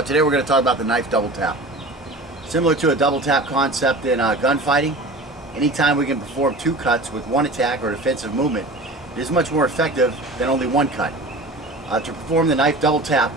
Today we're going to talk about the knife double tap. Similar to a double tap concept in gunfighting, anytime we can perform 2 cuts with 1 attack or defensive movement, it is much more effective than only 1 cut. To perform the knife double tap,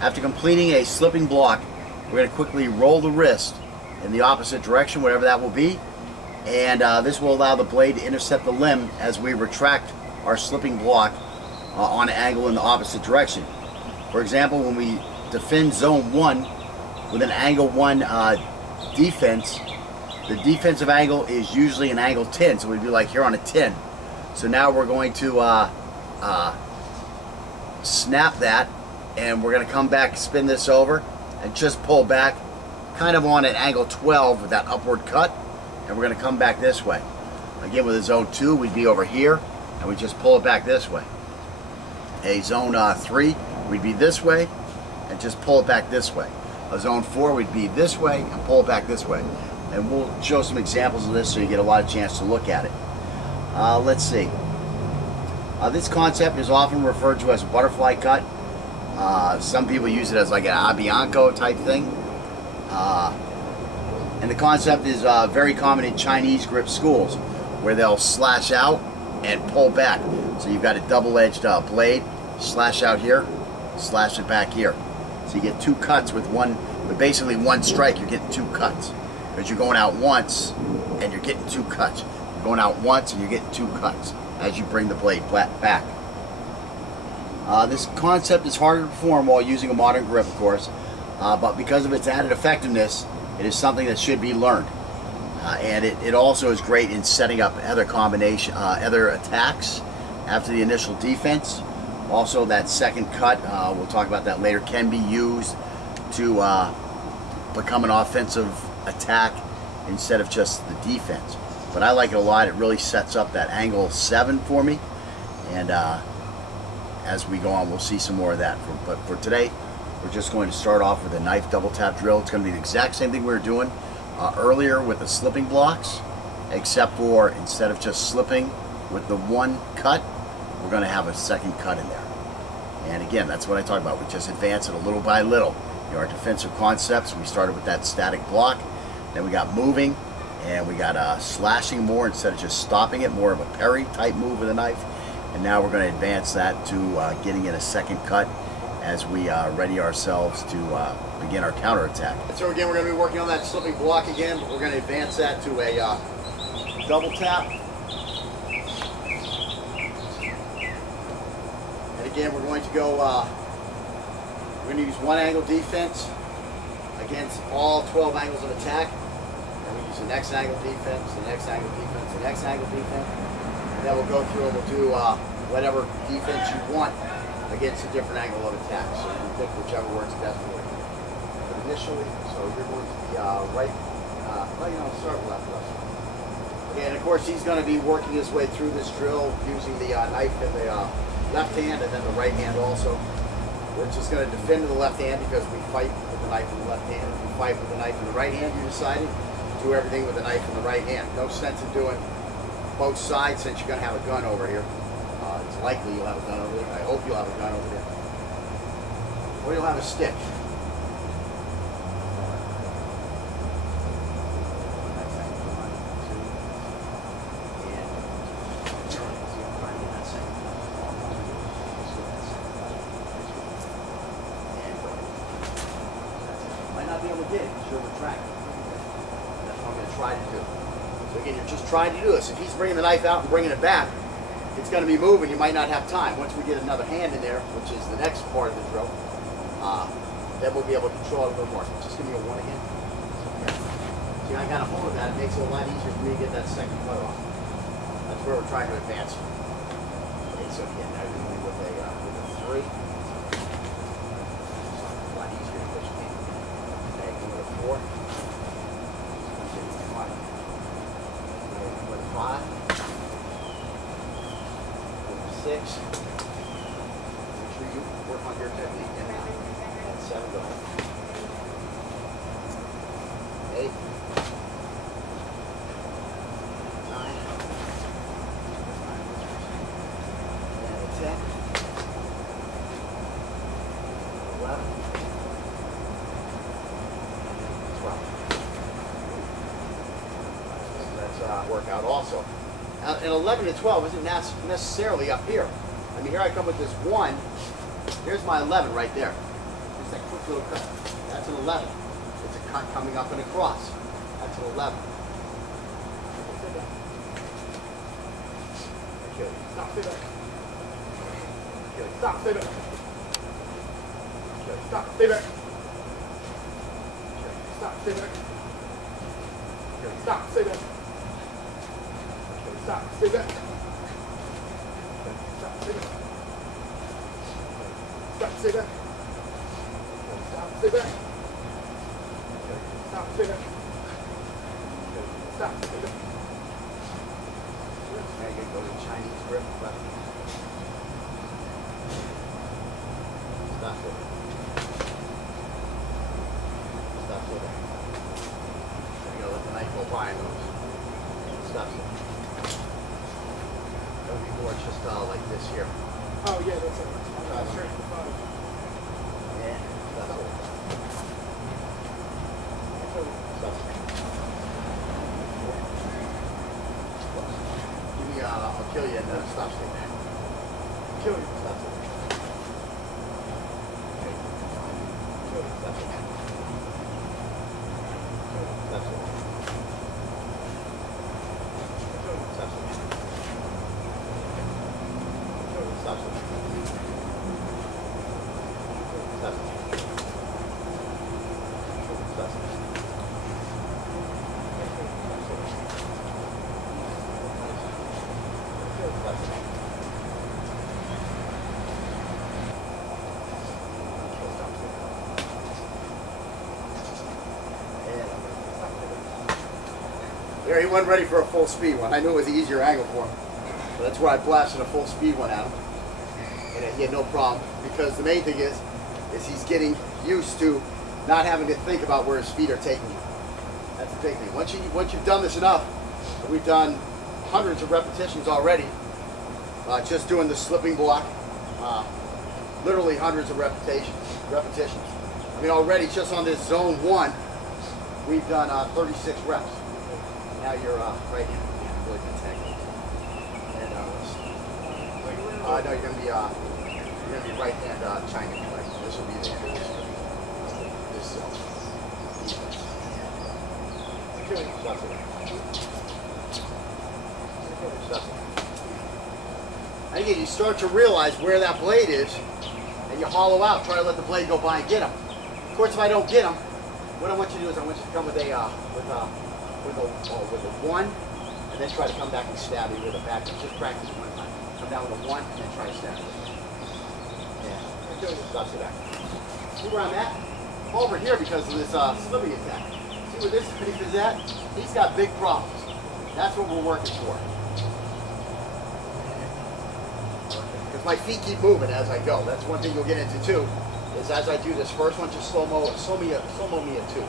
after completing a slipping block, we're going to quickly roll the wrist in the opposite direction, whatever that will be, and this will allow the blade to intercept the limb as we retract our slipping block on an angle in the opposite direction. For example, when we defend zone 1 with an angle 1 defense, the defensive angle is usually an angle 10, so we'd be like here on a 10. So now we're going to snap that, and we're going to come back, spin this over, and just pull back kind of on an angle 12 with that upward cut, and we're going to come back this way. Again, with a zone 2, we'd be over here, and we just pull it back this way. A zone 3, we'd be this way, and just pull it back this way. A zone 4, we'd be this way, and pull it back this way. And we'll show some examples of this so you get a lot of chance to look at it. Let's see. This concept is often referred to as a butterfly cut. Some people use it as like an abianco type thing. And the concept is very common in Chinese grip schools, where they'll slash out and pull back. So you've got a double-edged blade, slash out here, slash it back here. So you get 2 cuts with basically 1 strike. You're getting 2 cuts because you're going out once and you're getting 2 cuts. You're going out once and you're getting 2 cuts as you bring the blade back. This concept is harder to perform while using a modern grip, of course, but because of its added effectiveness, it is something that should be learned. And it also is great in setting up other attacks after the initial defense. Also, that second cut, we'll talk about that later, can be used to become an offensive attack instead of just the defense. But I like it a lot. It really sets up that angle 7 for me. And as we go on, we'll see some more of that. But for today, we're just going to start off with a knife double tap drill. It's going to be the exact same thing we were doing earlier with the slipping blocks, except for instead of just slipping with the 1 cut, we're going to have a second cut in there. And again, that's what I talk about. We just advance it a little by little. You know, our defensive concepts, we started with that static block, then we got moving, and we got slashing more instead of just stopping it, more of a parry type move with a knife. And now we're going to advance that to getting in a second cut as we ready ourselves to begin our counterattack. So again, we're going to be working on that slipping block again, but we're going to advance that to a double tap. And again, we're going to go, we're going to use 1 angle defense against all 12 angles of attack. And we use the next angle defense, the next angle defense, the next angle defense. And then we'll go through and we'll do whatever defense you want against a different angle of attack. So you pick whichever works best for you. But initially, so you're going to be right, start left. Okay, and of course he's going to be working his way through this drill using the knife in the left hand and then the right hand also. We're just going to defend with the left hand because we fight with the knife in the left hand. If you fight with the knife in the right hand, you decided do everything with the knife in the right hand. No sense in doing both sides since you're going to have a gun over here. It's likely you'll have a gun over there. I hope you'll have a gun over there. Or you'll have a stick. Be able to get it because you're retracting. That's what I'm going to try to do. So again, you're just trying to do this. If he's bringing the knife out and bringing it back, it's going to be moving. You might not have time. Once we get another hand in there, which is the next part of the drill, then we'll be able to control it a little more. Just give me a 1 again. See, I got a hold of that. It makes it a lot easier for me to get that second cut off. That's where we're trying to advance. Okay, so again, now you're going with a 3. With 5, with 6. Make sure you work on your technique and 7 go. 8, 9, and 10. that workout also. And 11 to 12 isn't necessarily up here. I mean, here I come with this 1. Here's my 11 right there. Just that quick little cut. That's an 11. It's a cut coming up and across. That's an 11. Okay, stop, stay back. Okay, stop, stay back. Okay, stop, stay back. Okay, stop, stay back. Okay, stop, stay back. Okay, stop, stay back. Okay, stop, stay back. Stop, stay back. Stop, stay back. Stop, stay back. Stop, stay back. Now you're going to go to Chinese grip. Left. Stop, stay back. Stop, stay back. There you go. Let the knife go by and those. Stop, stay back. It'll be more just like this here. Oh yeah, that's it. Straight to the bottom. Yeah, that's it. Stop. Give me, I'll kill you and stop stick. Kill you. Stop stick. Okay. Kill you. Stop stick. Stop stick. Stop stick. Stop stick. Stop stick. Stop stick. There, he wasn't ready for a full speed one. I knew it was the easier angle for him. So that's why I blasted a full speed one at him. And he had no problem, because the main thing is he's getting used to not having to think about where his feet are taking you. That's the big thing. Once you've done this enough, we've done hundreds of repetitions already, just doing the slipping block, literally hundreds of repetitions. I mean, already just on this zone 1, we've done 36 reps. Now you're right here. Really good technique. And no, you're gonna be right hand Chinese. Like, this will be the end of this zone. And again, you start to realize where that blade is, and you hollow out. Try to let the blade go by and get him. Of course, if I don't get him, what I want you to do is I want you to come with a 1, and then try to come back and stab you with a back. Just practice one time. Come down with a 1, and then try to stab it. Yeah. Stop, sit back. See where I'm at? I'm over here because of this slipping attack. See where this is at? He's got big problems. That's what we're working for. Because my feet keep moving as I go. That's one thing you'll get into too. Is as I do this first one, just slow mo me a 2.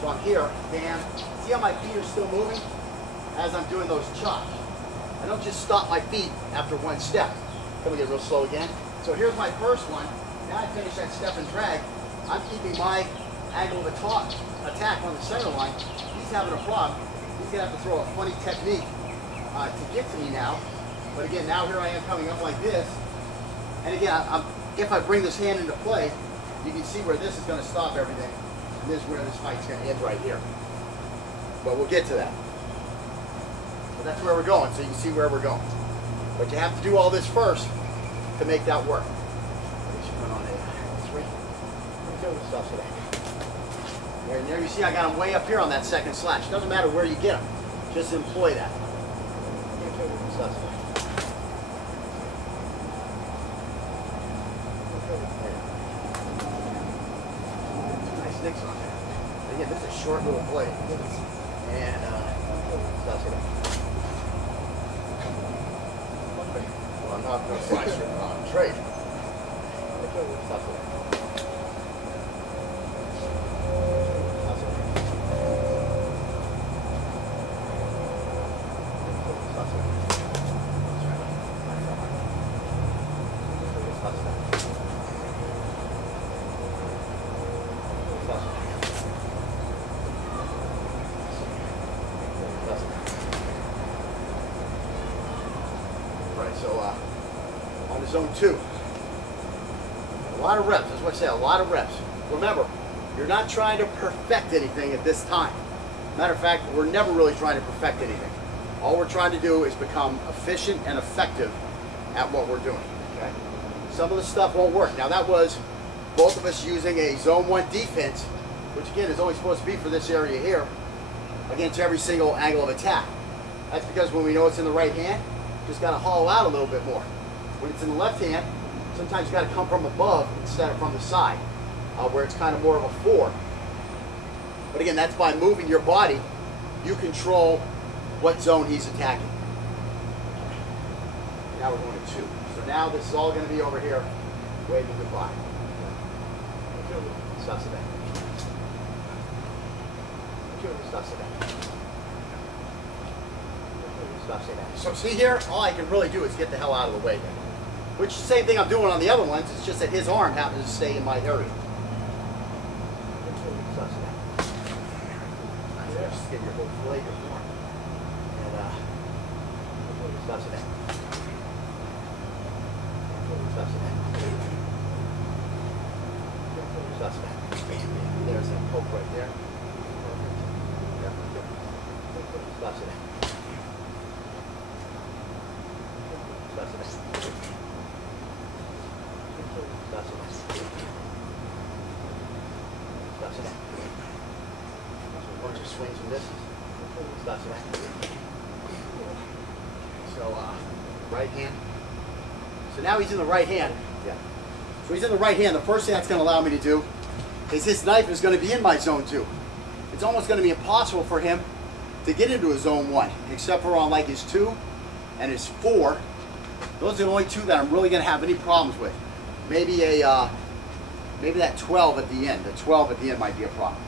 So I'm here, bam. See how my feet are still moving? As I'm doing those chops. I don't just stop my feet after one step. Then we get real slow again. So here's my first one. Now I finish that step and drag. I'm keeping my angle of attack on the center line. He's having a problem. He's gonna have to throw a funny technique to get to me now. But again, now here I am coming up like this. And again, if I bring this hand into play, you can see where this is gonna stop everything. And this is where this fight's gonna end right here. But we'll get to that. But that's where we're going, so you can see where we're going. But you have to do all this first to make that work. Stuff today. And there you see I got him way up here on that second slash. Doesn't matter where you get him. Just employ that. Nice nicks on there. Again, this is a short little blade. And stuff today. Well, I'm not going to slice your trade. Stuff today. right, so on to zone 2. A lot of reps, that's what I say, a lot of reps. Remember, you're not trying to perfect anything at this time. Matter of fact, we're never really trying to perfect anything. All we're trying to do is become efficient and effective at what we're doing, okay? Some of the stuff won't work. Now that was both of us using a zone 1 defense, which again is only supposed to be for this area here, against every single angle of attack. That's because when we know it's in the right hand, just got to hollow out a little bit more. When it's in the left hand, sometimes you got to come from above instead of from the side, where it's kind of more of a 4. But again, that's by moving your body, you control what zone he's attacking. Now we're going to 2. So now this is all going to be over here, waving goodbye. Stop it. Stop it. So see here, all I can really do is get the hell out of the way here. Which same thing I'm doing on the other ones, it's just that his arm happens to stay in my area. Just get your whole blade of form. And stop it. There's that poke right there. Stop it. A bunch of swings and misses. So right hand. So now he's in the right hand. Yeah. So he's in the right hand. The first thing that's going to allow me to do is his knife is going to be in my zone 2. It's almost going to be impossible for him to get into a zone 1, except for on like his 2 and his 4. Those are the only 2 that I'm really going to have any problems with. Maybe maybe that 12 at the end. The 12 at the end might be a problem.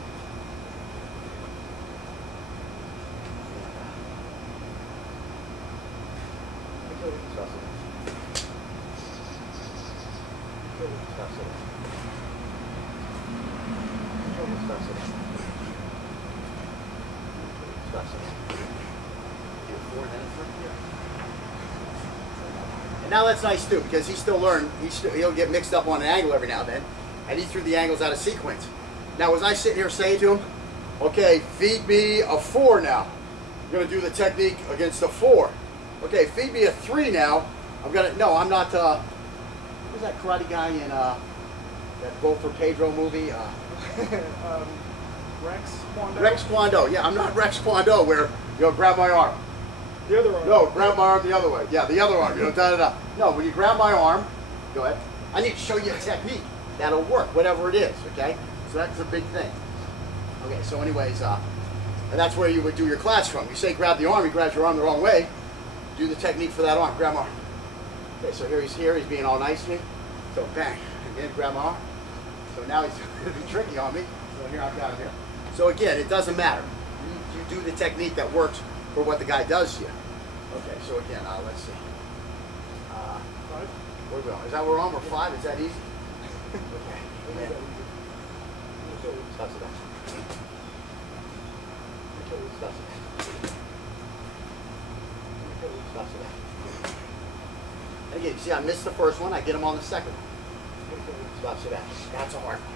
And now that's nice too, because he's still learning. He'll get mixed up on an angle every now and then, and he threw the angles out of sequence. Now, was I sitting here saying to him, okay, feed me a 4 now. I'm going to do the technique against a 4. Okay, feed me a 3 now. No, I'm not, who's that karate guy in that Vote for Pedro movie? Rex Kwon Do? Rex Kwon Do. Yeah, I'm not Rex Kwon Do where, grab my arm. The other arm. No, grab my arm the other way. Yeah, the other arm, da-da-da. No, when you grab my arm, go ahead. I need to show you a technique that'll work, whatever it is, okay? So that's a big thing. Okay, so anyways, and that's where you would do your class from. You say grab the arm, he grabs your arm the wrong way, do the technique for that arm, grab my arm. Okay, so he's being all nice to me. So bang, again, grab my arm. So now he's going to be tricky on me. So here I've got him here. So again, it doesn't matter. You do the technique that works for what the guy does here. Okay, so again, let's see. 5? Where we going? Is that where we're on? We're 5? Is that easy? Okay. Amen. Stop it. Stop it. Stop it. And again, you see I missed the first one, I get him on the second one. Stop it. That's a hard one.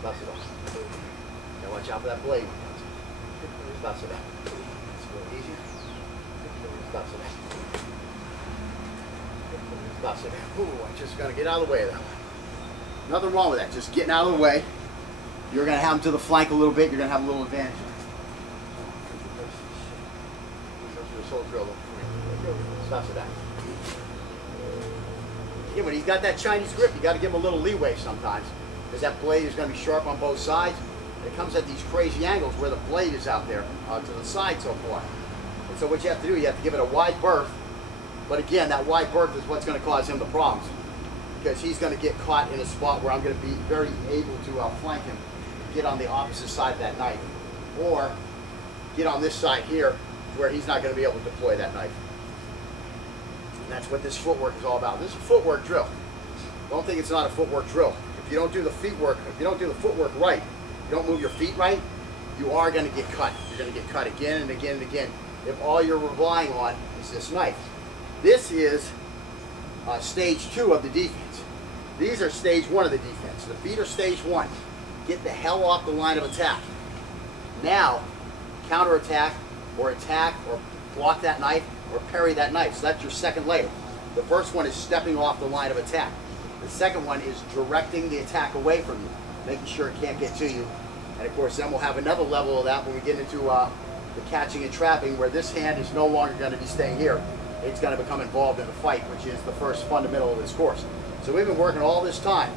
Stop it. Now watch out for that blade. Stop it. It's a little easier. Stop it. Stop it. Ooh, I just gotta get out of the way of that one. Nothing wrong with that, just getting out of the way. You're gonna have him to the flank a little bit, you're gonna have a little advantage. Stop it. Yeah, when he's got that Chinese grip, you gotta give him a little leeway sometimes. Because that blade is gonna be sharp on both sides. It comes at these crazy angles where the blade is out there to the side so far. And so what you have to do, you have to give it a wide berth. But again, that wide berth is what's going to cause him the problems. Because he's going to get caught in a spot where I'm going to be very able to flank him, get on the opposite side of that knife. Or get on this side here where he's not going to be able to deploy that knife. And that's what this footwork is all about. This is a footwork drill. Don't think it's not a footwork drill. If you don't do the footwork right, you don't move your feet right, you are going to get cut. You're going to get cut again and again and again if all you're relying on is this knife. This is stage 2 of the defense. These are stage 1 of the defense. The feet are stage 1. Get the hell off the line of attack. Now, counterattack or attack or block that knife or parry that knife. So that's your second layer. The first one is stepping off the line of attack. The second one is directing the attack away from you, making sure it can't get to you. And of course, then we'll have another level of that when we get into the catching and trapping, where this hand is no longer going to be staying here. It's going to become involved in the fight, which is the first fundamental of this course. So we've been working all this time,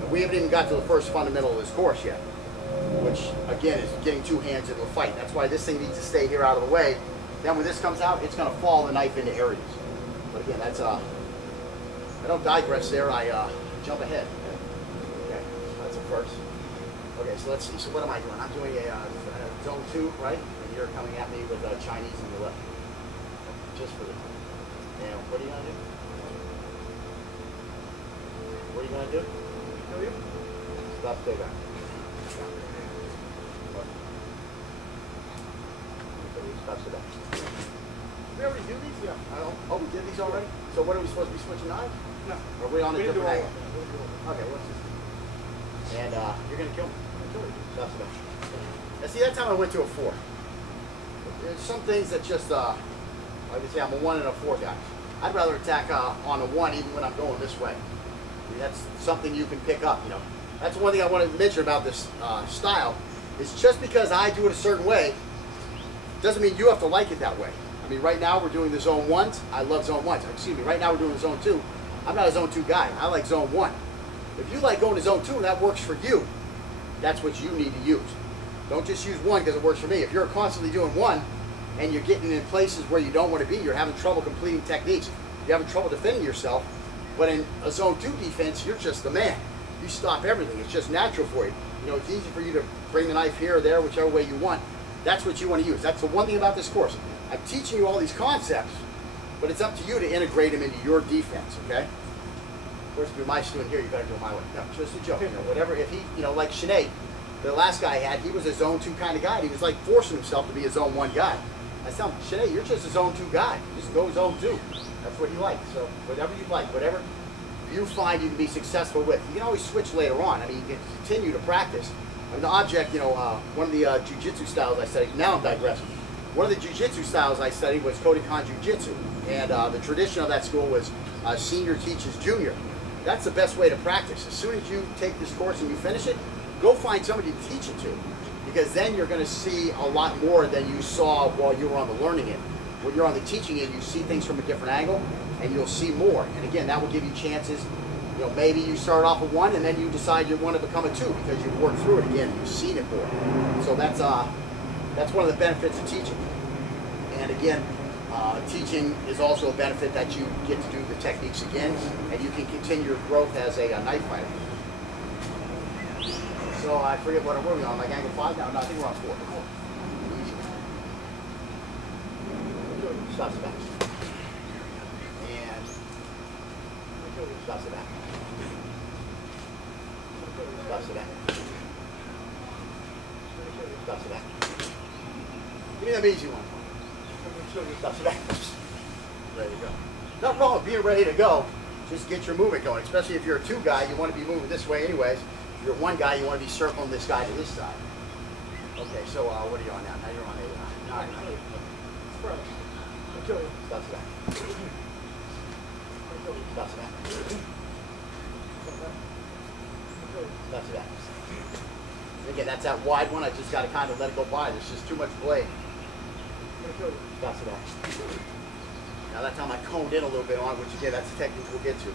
and we haven't even got to the first fundamental of this course yet, which again is getting two hands into a fight. That's why this thing needs to stay here out of the way. Then when this comes out, it's going to fall the knife into areas. But again, that's I don't digress there. I jump ahead. Okay, that's a first. Okay, so let's see. So what am I doing? I'm doing a zone 2, right? And you're coming at me with Chinese on the left. Just for the. And what are you gonna do? What are you gonna do? Kill you? Stop, stay back. Stop, stay back. We already do these? Yeah. Oh, we did these already? So what are we supposed to be switching knives? No. Are we on a different angle? Yeah. Okay, what's this? And you're gonna kill me. I'm gonna kill you. Stop, stay back. Now see, that time I went to a 4. There's some things that just, like I say, I'm a 1 and a 4 guy. I'd rather attack on a 1 even when I'm going this way. I mean, that's something you can pick up, you know. That's one thing I wanted to mention about this style, is just because I do it a certain way, doesn't mean you have to like it that way. I mean, right now we're doing the zone 1s. I love zone 1s. Excuse me, right now we're doing the zone 2. I'm not a zone 2 guy. I like zone 1. If you like going to zone 2 and that works for you, that's what you need to use. Don't just use 1 because it works for me. If you're constantly doing 1 and you're getting in places where you don't want to be, you're having trouble completing techniques, you're having trouble defending yourself, but in a zone 2 defense, you're just the man. You stop everything. It's just natural for you. You know, it's easy for you to bring the knife here or there, whichever way you want. That's what you want to use. That's the one thing about this course. I'm teaching you all these concepts, but it's up to you to integrate them into your defense, okay? Of course, if you're my student here, you better do it my way. No, just a joke. You know, whatever, if he, you know, like Sinead, the last guy I had, he was a zone 2 kind of guy. He was like forcing himself to be a zone 1 guy. I tell him, Sinead, you're just a zone 2 guy. Just go zone 2. That's what he likes. So whatever you like, whatever you find you can be successful with, you can always switch later on. I mean, you can continue to practice. I mean, the object, you know, one of the jiu-jitsu styles I studied, now I'm digressing. One of the jiu-jitsu styles I studied was Kodokan Jiu-Jitsu. And the tradition of that school was senior teaches junior. That's the best way to practice. As soon as you take this course and you finish it, go find somebody to teach it to. Because then you're going to see a lot more than you saw while you were on the learning end. When you're on the teaching end, you see things from a different angle, and you'll see more. And again, that will give you chances. You know, maybe you start off with 1, and then you decide you want to become a 2 because you've worked through it again. You've seen it more. So that's one of the benefits of teaching. And again, teaching is also a benefit that you get to do the techniques again, and you can continue your growth as a knife fighter. So I forget what we're on, like angle 5 now? No, I think we're on 4. Easy. Stop the back. And stop the back. Stop the back. Stop the back. Give me that easy one. Stop the back. Ready to go. Nothing wrong with being ready to go. Just get your movement going, especially if you're a 2 guy, you want to be moving this way anyways. If you're 1 guy, you want to be circling this guy to this side. Okay, so what are you on now? Now you're on a 9. I'll kill you. Stop the back. Stop the back. Stop the back. Again, that's that wide one. I just got to kind of let it go by. There's just too much blade. Stop the back. Now that time I coned in a little bit on, which again, that's the technique we'll get to.